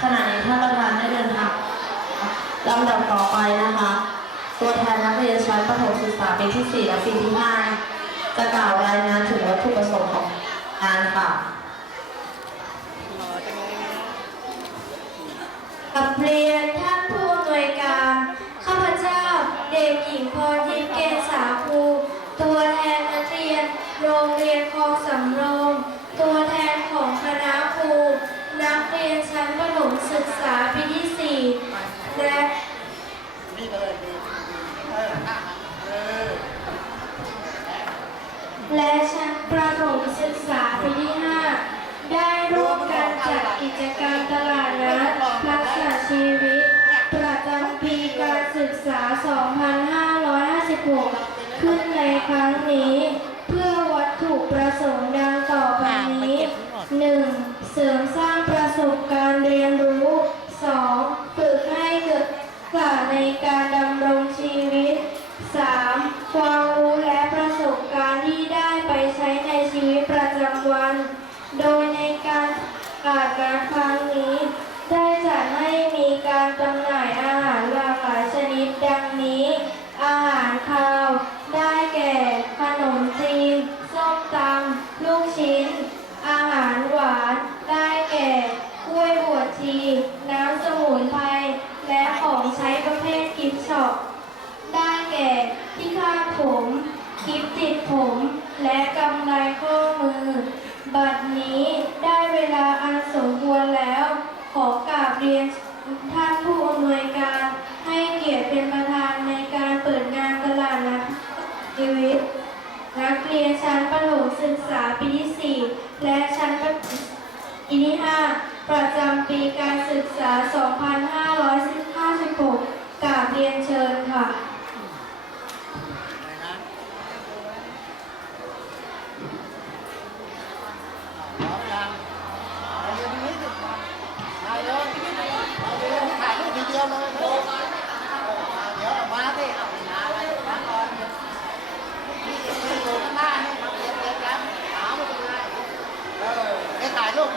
ขณะนี้ท่านประธานได้เดินทางลำดับต่อไปนะคะ ตัวแทนนักเรียนชั้นประถมศึกษาปีที่ 4 และปีที่ 5 จะกล่าวรายงานถึงวัตถุประสงค์ของ งานค่ะกับเพลง และชั้นประถมศึกษาปีที่ห้าได้ร่วมกันจัดกิจกรรมตลาดนัดรักษาชีวิต ประจำปีการศึกษา 2556 ขึ้นในครั้งนี้ เพื่อวัตถุประสงค์ดังต่อไปนี้ 1. เสริมสร้างประสบการณ์เรียนรู้ 2. ฝึกให้เกิดฝ่าในการดำ อาจมาครั้งนี้ ได้จะดให้มีการจำหน่ายอาหารหลากหลายชนิดดังนี้ อาหารคาว ได้แก่ ขนมจีน ส้มตำลูกชิ้น อาหารหวาน ได้แก่กล้วยบวชชี น้ำสมุนไพร และของใช้ประเภทกิฟช็อปได้แก่ที่คาดผม คลิปติดผม และกำไรข้อมือ บัดนี้ได้เวลาอันสมควรแล้ว ขอกราบเรียนท่านผู้อำนวยการ ให้เกียรติเป็นประธานในการเปิดงานตลาดนัดชีวิต นักเรียนชั้นประถมศึกษาปีที่ 4 และชั้นประถมปีที่ 5 ประจำปีการศึกษา 2514 มาเร็วเดี๋ยวมาสิเอาไปนะไปนก่อนนี่จะไปอยู่ข้าหน้าเนี่ยมาเยนเรันหาไม่เป็เออไปถ่ายรูป